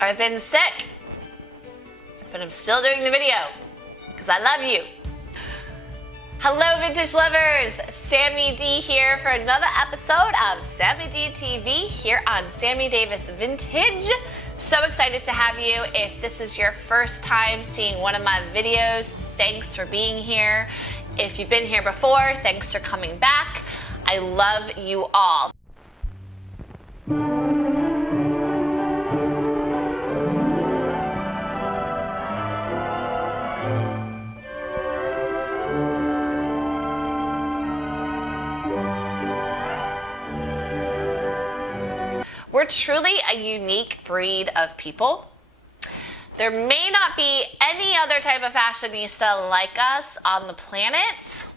I've been sick, but I'm still doing the video because I love you. Hello, vintage lovers. Sammy D here for another episode of Sammy D TV here on Sammy Davis Vintage. So excited to have you. If this is your first time seeing one of my videos, thanks for being here. If you've been here before, thanks for coming back. I love you all. We're truly a unique breed of people. There may not be any other type of fashionista like us on the planet.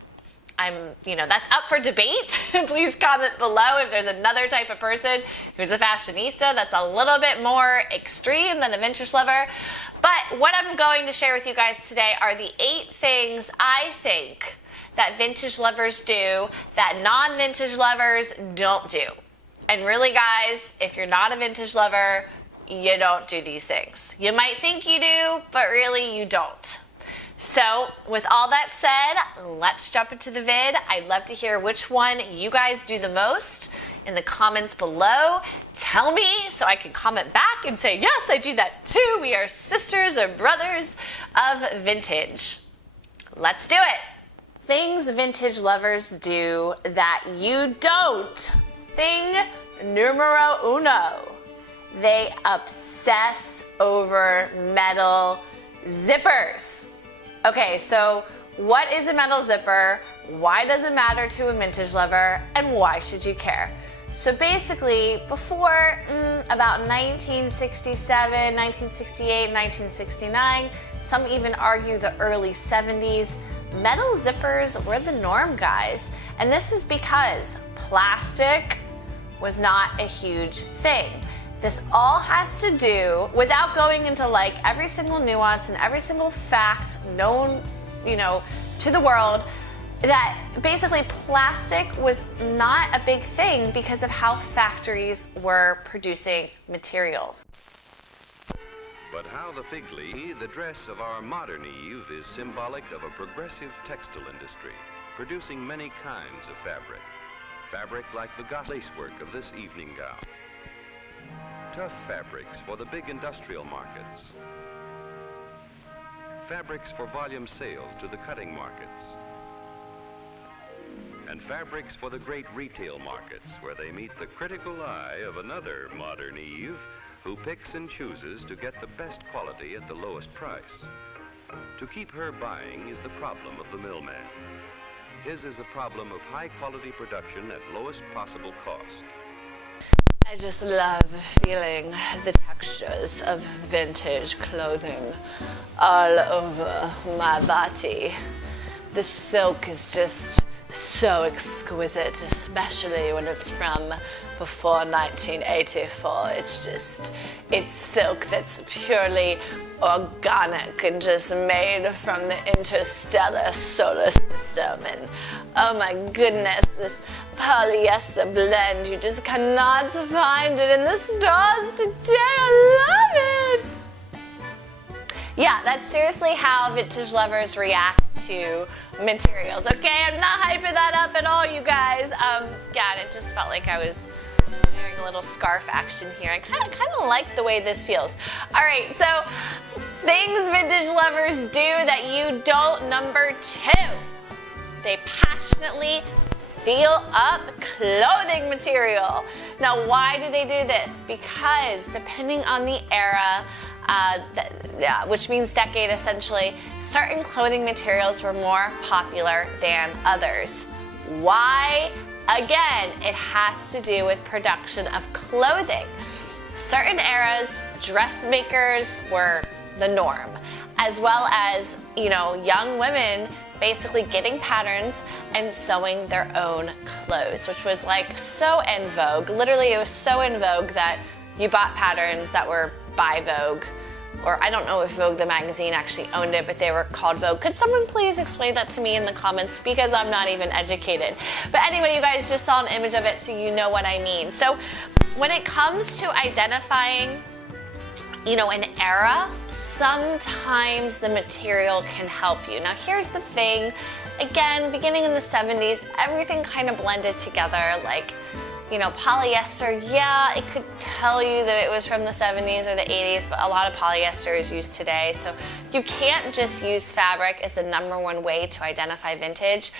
That's up for debate. Please comment below if there's another type of person who's a fashionista that's a little bit more extreme than a vintage lover. But what I'm going to share with you guys today are the 8 things I think that vintage lovers do that non-vintage lovers don't do. And really, guys, if you're not a vintage lover, you don't do these things. You might think you do, but really you don't. So with all that said, let's jump into the vid. I'd love to hear which one you guys do the most in the comments below. Tell me so I can comment back and say, yes, I do that too. We are sisters or brothers of vintage. Let's do it. Things vintage lovers do that you don't. Thing numero uno. They obsess over metal zippers. Okay, so what is a metal zipper? Why does it matter to a vintage lover? And why should you care? So basically, before about 1967, 1968, 1969, some even argue the early 70s, metal zippers were the norm, guys. And this is because plastic was not a huge thing. This all has to do, without going into like every single nuance and every single fact known, to the world, that basically plastic was not a big thing because of how factories were producing materials. But how the fig leaf, the dress of our modern Eve, is symbolic of a progressive textile industry, producing many kinds of fabric. Fabric like the lacework of this evening gown. Tough fabrics for the big industrial markets. Fabrics for volume sales to the cutting markets. And fabrics for the great retail markets where they meet the critical eye of another modern Eve who picks and chooses to get the best quality at the lowest price. To keep her buying is the problem of the millman. His is a problem of high-quality production at lowest possible cost. I just love feeling the textures of vintage clothing all over my body. The silk is just so exquisite, especially when it's from before 1984. It's silk that's purely organic and just made from the interstellar solar system. And oh my goodness, this polyester blend, you just cannot find it in the stores today. I love it. Yeah, that's seriously how vintage lovers react to materials. Okay, I'm not hyping that up at all, you guys. Yeah, it just felt like I was wearing a little scarf action here. I kind of like the way this feels. All right, so things vintage lovers do that you don't. Number 2, they passionately feel up clothing material. Now, why do they do this? Because depending on the era, which means decade essentially, certain clothing materials were more popular than others. Why? Again, it has to do with production of clothing. Certain eras, dressmakers were the norm, as well as, young women basically getting patterns and sewing their own clothes, which was like so en vogue. Literally, it was so en vogue that you bought patterns that were by Vogue, or I don't know if Vogue the magazine actually owned it, but they were called Vogue. Could someone please explain that to me in the comments, because I'm not even educated. But anyway, you guys just saw an image of it, so you know what I mean. So when it comes to identifying, you know, an era, sometimes the material can help you. Now, here's the thing. Again, beginning in the 70s, everything kind of blended together. Like, you know, polyester, yeah, it could tell you that it was from the 70s or the 80s, but a lot of polyester is used today. So you can't just use fabric as the #1 way to identify vintage.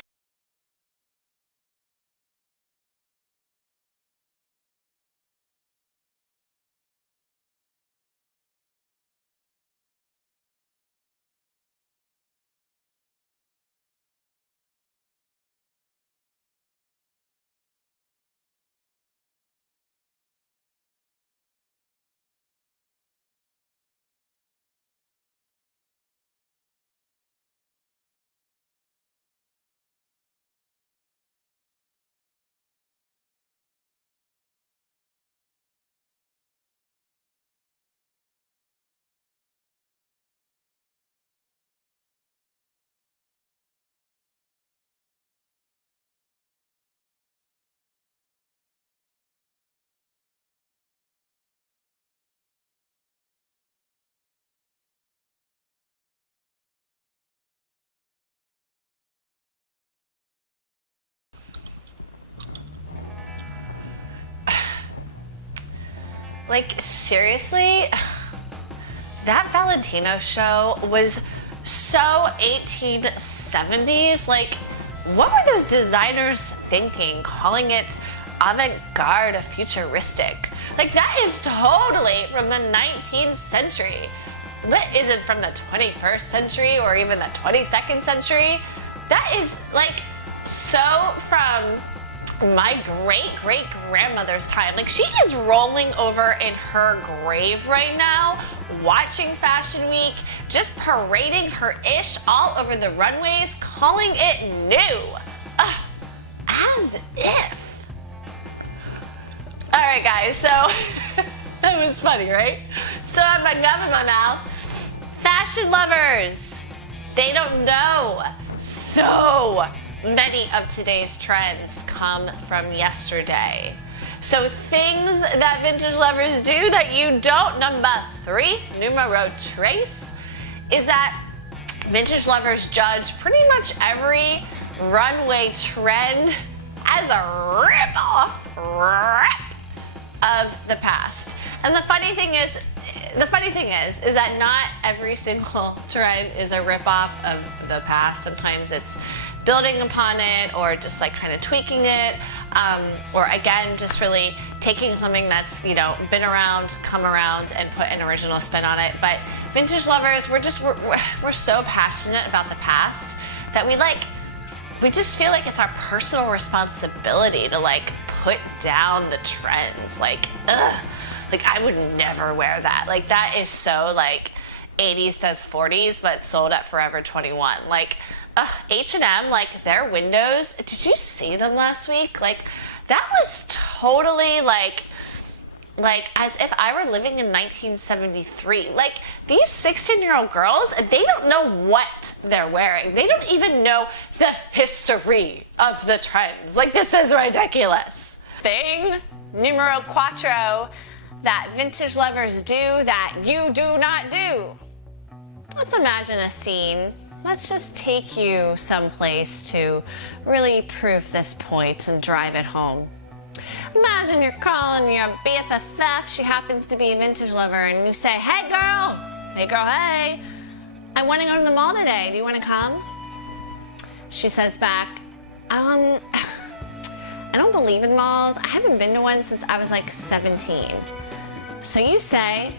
Like, seriously, that Valentino show was so 1870s. Like, what were those designers thinking, calling it avant-garde, futuristic? Like, that is totally from the 19th century. That isn't from the 21st century or even the 22nd century. That is, like, so from my great-great-grandmother's time. Like, she is rolling over in her grave right now, watching Fashion Week, just parading her ish all over the runways, calling it new. As if. All right, guys, so that was funny, right? So I have my gum in my mouth. Fashion lovers, they don't know. So many of today's trends come from yesterday. So things that vintage lovers do that you don't. #3, numero tres, is that vintage lovers judge pretty much every runway trend as a rip-off of the past. And the funny thing is that not every single trend is a rip-off of the past. Sometimes it's building upon it, or just like kind of tweaking it, or again, just really taking something that's, you know, been around, come around, and put an original spin on it. But vintage lovers, we're so passionate about the past that we just feel like it's our personal responsibility to like put down the trends. Like, like I would never wear that. Like, that is so like 80s does 40s, but sold at Forever 21. Like, H&M, like their windows, did you see them last week? Like, that was totally like as if I were living in 1973. Like, these 16-year-old girls, they don't know what they're wearing. They don't even know the history of the trends. Like, this is ridiculous. Thing numero cuatro that vintage lovers do that you do not do. Let's imagine a scene. Let's just take you someplace to really prove this point and drive it home. Imagine you're calling your BFF, she happens to be a vintage lover, and you say, hey, hey, I want to go to the mall today. Do you want to come? She says back, I don't believe in malls. I haven't been to one since I was like 17. So you say,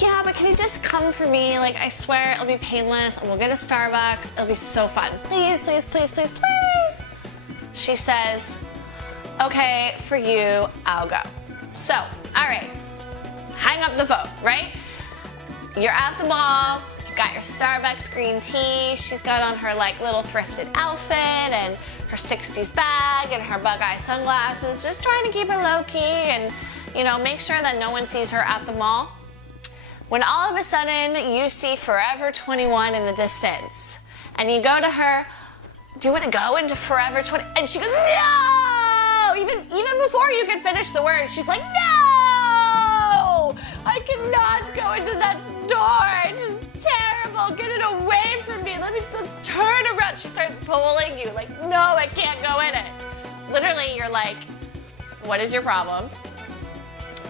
yeah, but can you just come for me? Like, I swear it'll be painless, and we'll get a Starbucks. It'll be so fun. Please, please, please, please, please. She says, okay, for you, I'll go. So, all right, hang up the phone, right? You're at the mall, you got your Starbucks green tea, she's got on her like little thrifted outfit and her 60s bag and her bug eye sunglasses, just trying to keep her low key and, you know, make sure that no one sees her at the mall. When all of a sudden you see Forever 21 in the distance and you go to her, do you want to go into Forever 20? And she goes, no! no, even before you could finish the word, she's like, no, I cannot go into that store. It's just terrible. Get it away from me. Let's turn around. She starts pulling you like, no, I can't go in it. Literally, you're like, what is your problem?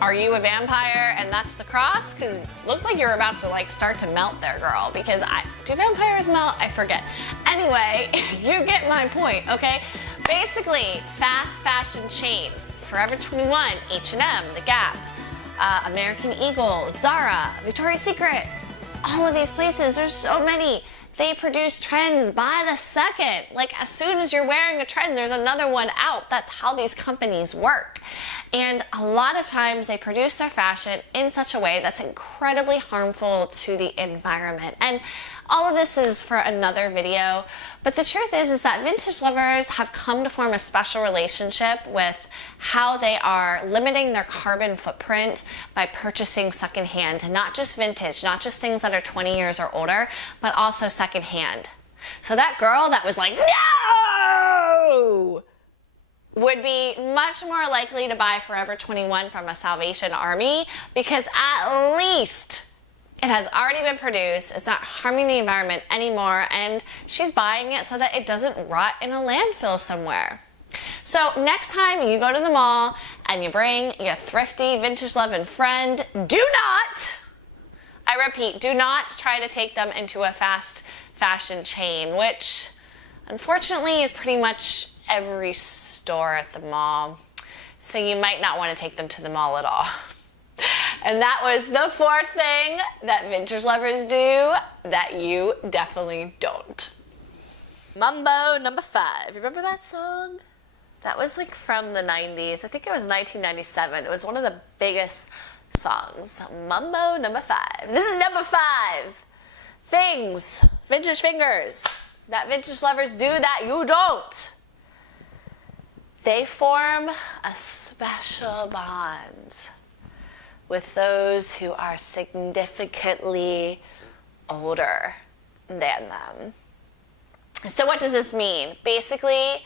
Are you a vampire and that's the cross? Because it looked like you're about to like start to melt there, girl. Because do vampires melt? I forget. Anyway, you get my point, okay? Basically, fast fashion chains, Forever 21, H&M, The Gap, American Eagle, Zara, Victoria's Secret, all of these places, there's so many. They produce trends by the second. Like as soon as you're wearing a trend, there's another one out. That's how these companies work. And a lot of times they produce their fashion in such a way that's incredibly harmful to the environment. And all of this is for another video, but the truth is that vintage lovers have come to form a special relationship with how they are limiting their carbon footprint by purchasing secondhand, not just vintage, not just things that are 20 years or older, but also secondhand. So that girl that was like, no, would be much more likely to buy Forever 21 from a Salvation Army because at least it has already been produced, it's not harming the environment anymore, and she's buying it so that it doesn't rot in a landfill somewhere. So next time you go to the mall and you bring your thrifty, vintage loving friend, do not, I repeat, do not try to take them into a fast fashion chain, which unfortunately is pretty much every store at the mall. So you might not want to take them to the mall at all. And that was the fourth thing that vintage lovers do that you definitely don't. Mambo number 5. Remember that song? That was like from the 90s. I think it was 1997. It was one of the biggest songs. Mambo number 5. This is number 5. Things, vintage fingers, that vintage lovers do that you don't. They form a special bond with those who are significantly older than them. So what does this mean? Basically,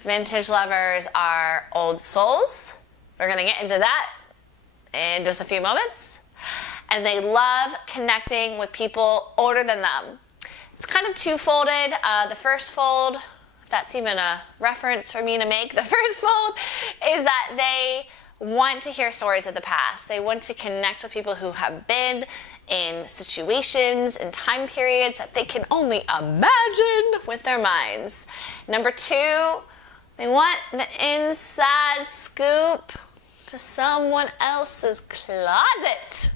vintage lovers are old souls. We're gonna get into that in just a few moments. And they love connecting with people older than them. It's kind of two-folded. The first fold, if that's even a reference for me to make, the first fold is that they want to hear stories of the past. They want to connect with people who have been in situations and time periods that they can only imagine with their minds. Number 2, they want the inside scoop to someone else's closet.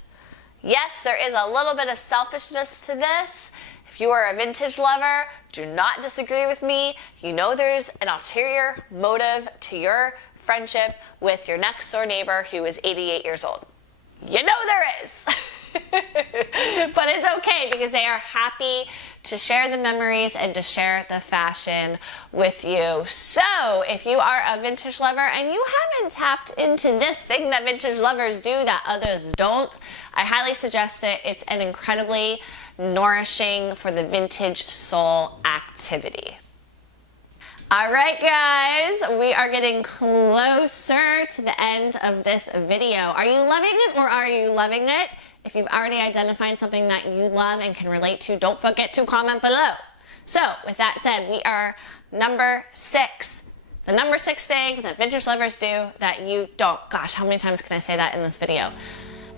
Yes, there is a little bit of selfishness to this. If you are a vintage lover, do not disagree with me. You know there's an ulterior motive to your friendship with your next door neighbor who is 88 years old. You know there is. But it's okay because they are happy to share the memories and to share the fashion with you. So if you are a vintage lover and you haven't tapped into this thing that vintage lovers do that others don't, I highly suggest it. It's an incredibly nourishing for the vintage soul activity. All right, guys, we are getting closer to the end of this video. Are you loving it or are you loving it? If you've already identified something that you love and can relate to, don't forget to comment below. So, with that said, we are number 6. The number 6 thing that vintage lovers do that you don't. Gosh, how many times can I say that in this video?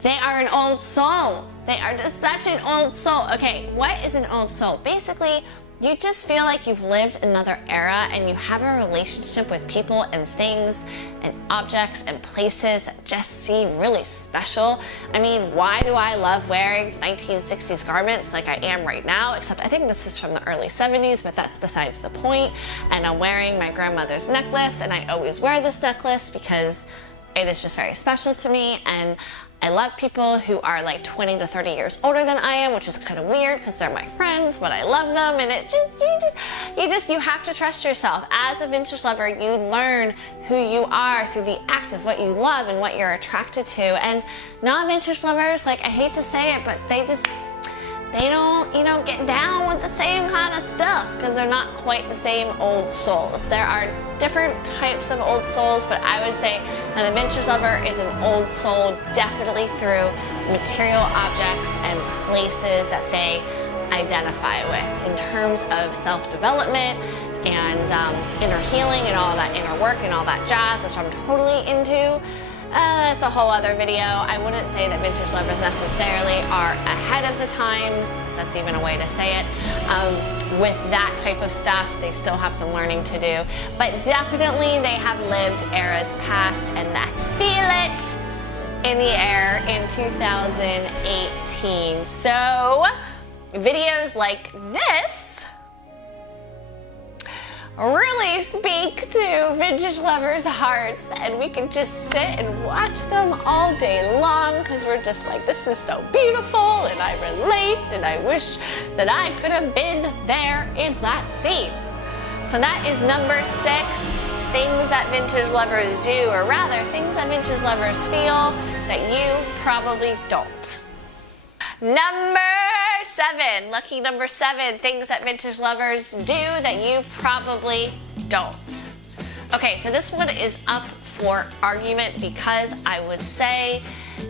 They are an old soul. They are just such an old soul. Okay, what is an old soul? Basically, you just feel like you've lived another era and you have a relationship with people and things and objects and places that just seem really special. I mean, why do I love wearing 1960s garments like I am right now? Except I think this is from the early 70s, but that's besides the point. And I'm wearing my grandmother's necklace, and I always wear this necklace because it is just very special to me. And I love people who are like 20 to 30 years older than I am, which is kind of weird because they're my friends, but I love them, and you have to trust yourself. As a vintage lover, you learn who you are through the act of what you love and what you're attracted to. And non-vintage lovers, like, I hate to say it, but they don't, get down with the same kind of stuff because they're not quite the same old souls. There are different types of old souls, but I would say an adventurous lover is an old soul definitely through material objects and places that they identify with in terms of self-development and inner healing and all that inner work and all that jazz, which I'm totally into. That's a whole other video. I wouldn't say that vintage lovers necessarily are ahead of the times, if that's even a way to say it. With that type of stuff, they still have some learning to do, but definitely they have lived eras past, and I feel it in the air in 2018. So videos like this really speak to vintage lovers' hearts, and we can just sit and watch them all day long because we're just like, this is so beautiful and I relate and I wish that I could have been there in that scene. So that is number 6, things that vintage lovers do, or rather things that vintage lovers feel that you probably don't. Number 7, lucky number 7, things that vintage lovers do that you probably don't. Okay, so this one is up for argument because I would say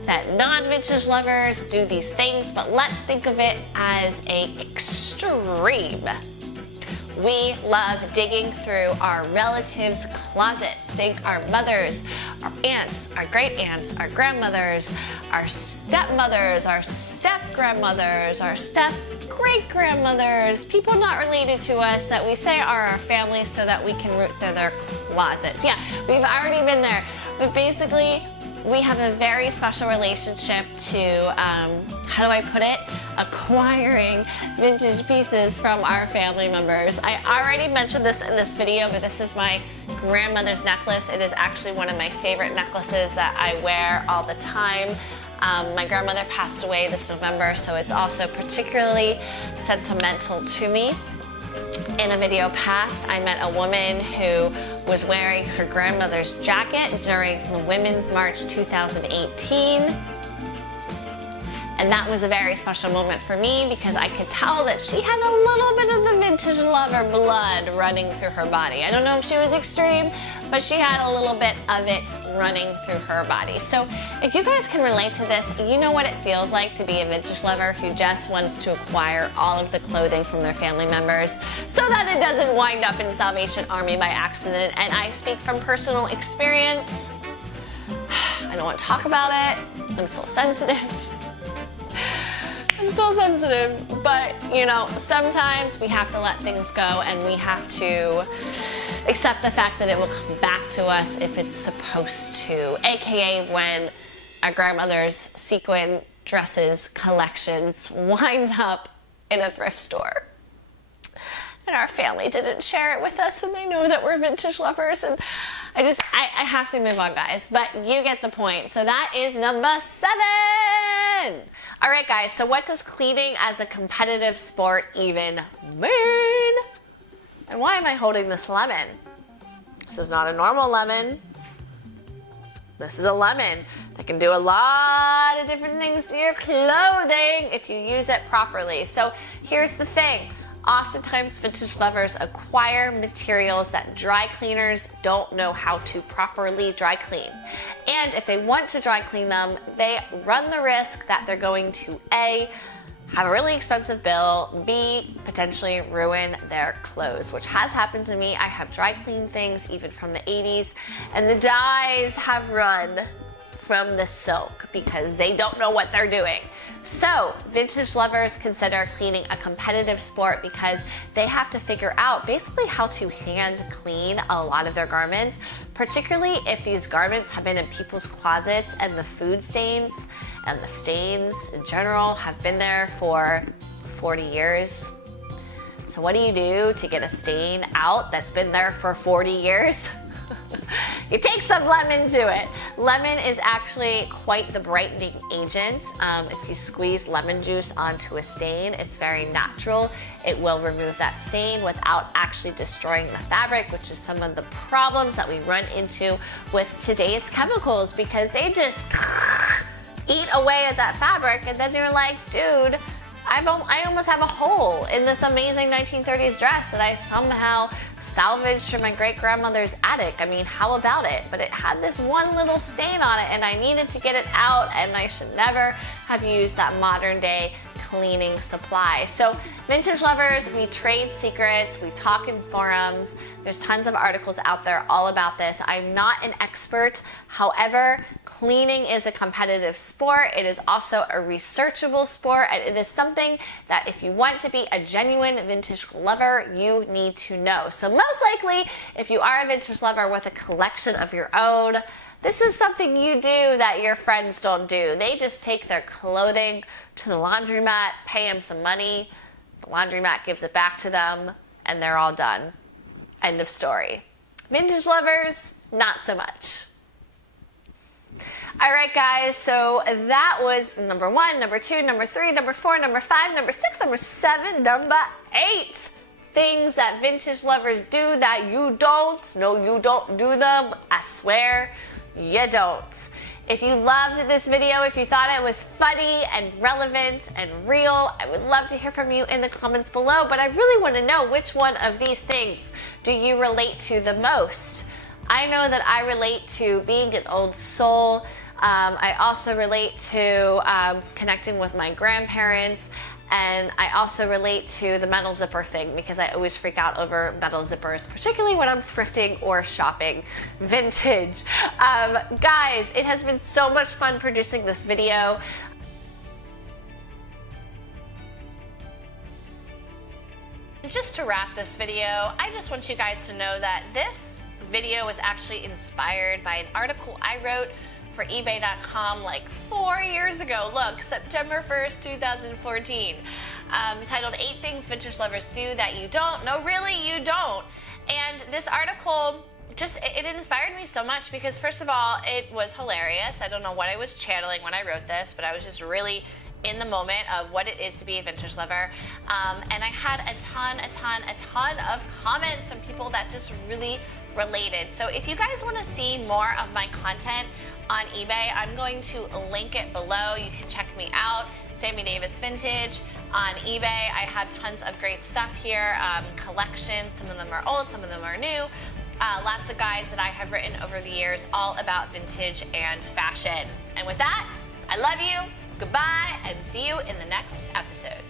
that non-vintage lovers do these things, but let's think of it as an extreme. We love digging through our relatives' closets. Think our mothers, our aunts, our great aunts, our grandmothers, our stepmothers, our step-grandmothers, our step-great-grandmothers, people not related to us that we say are our family so that we can root through their closets. Yeah, we've already been there, but basically we have a very special relationship to, how do I put it? Acquiring vintage pieces from our family members. I already mentioned this in this video, but this is my grandmother's necklace. It is actually one of my favorite necklaces that I wear all the time. My grandmother passed away this November, so it's also particularly sentimental to me. In a video past, I met a woman who was wearing her grandmother's jacket during the Women's March 2018. And that was a very special moment for me because I could tell that she had a little bit of the vintage lover blood running through her body. I don't know if she was extreme, but she had a little bit of it running through her body. So if you guys can relate to this, you know what it feels like to be a vintage lover who just wants to acquire all of the clothing from their family members so that it doesn't wind up in Salvation Army by accident. And I speak from personal experience. I don't want to talk about it. I'm still sensitive. I'm so sensitive, but sometimes we have to let things go and we have to accept the fact that it will come back to us if it's supposed to, aka when our grandmother's sequin dresses collections wind up in a thrift store. And our family didn't share it with us, and they know that we're vintage lovers, and I have to move on, guys, but you get the point. So that is number 7. All right, guys, so what does cleaning as a competitive sport even mean? And why am I holding this lemon? This is not a normal lemon. This is a lemon that can do a lot of different things to your clothing if you use it properly. So here's the thing. Oftentimes, vintage lovers acquire materials that dry cleaners don't know how to properly dry clean. And if they want to dry clean them, they run the risk that they're going to A, have a really expensive bill, B, potentially ruin their clothes, which has happened to me. I have dry cleaned things even from the 80s, and the dyes have run from the silk because they don't know what they're doing. So vintage lovers consider cleaning a competitive sport because they have to figure out basically how to hand clean a lot of their garments, particularly if these garments have been in people's closets and the food stains and the stains in general have been there for 40 years. So what do you do to get a stain out that's been there for 40 years? You take some lemon to it. Lemon is actually quite the brightening agent. If you squeeze lemon juice onto a stain, it's very natural. It will remove that stain without actually destroying the fabric, which is some of the problems that we run into with today's chemicals because they just eat away at that fabric, and then you're like, dude, I almost have a hole in this amazing 1930s dress that I somehow salvaged from my great-grandmother's attic. I mean, how about it? But it had this one little stain on it and I needed to get it out, and I should never have used that modern day cleaning supply. So vintage lovers, we trade secrets, we talk in forums. There's tons of articles out there all about this. I'm not an expert. However, cleaning is a competitive sport. It is also a researchable sport, and it is something that if you want to be a genuine vintage lover, you need to know. So most likely, if you are a vintage lover with a collection of your own, this is something you do that your friends don't do. They just take their clothing to the laundromat, pay them some money, the laundromat gives it back to them, and they're all done. End of story. Vintage lovers, not so much. All right, guys, so that was number 1, number 2, number 3, number 4, number 5, number 6, number 7, number 8. Things that vintage lovers do that you don't. No, you don't do them. I swear you don't. If you loved this video, if you thought it was funny and relevant and real, I would love to hear from you in the comments below, but I really want to know which one of these things do you relate to the most. I know that I relate to being an old soul. I also relate to connecting with my grandparents, and I also relate to the metal zipper thing because I always freak out over metal zippers, particularly when I'm thrifting or shopping vintage. Guys, it has been so much fun producing this video. Just to wrap this video, I just want you guys to know that this video was actually inspired by an article I wrote for eBay.com like 4 years ago. Look, September 1st, 2014. Titled 8 Things Vintage Lovers Do That You Don't. No, really, you don't. And this article it inspired me so much because, first of all, it was hilarious. I don't know what I was channeling when I wrote this, but I was just really in the moment of what it is to be a vintage lover. And I had a ton of comments from people that just really related. So if you guys want to see more of my content on eBay, I'm going to link it below. You can check me out, Sammy Davis Vintage on eBay. I have tons of great stuff here, collections. Some of them are old, some of them are new. Lots of guides that I have written over the years all about vintage and fashion. And with that, I love you, goodbye, and see you in the next episode.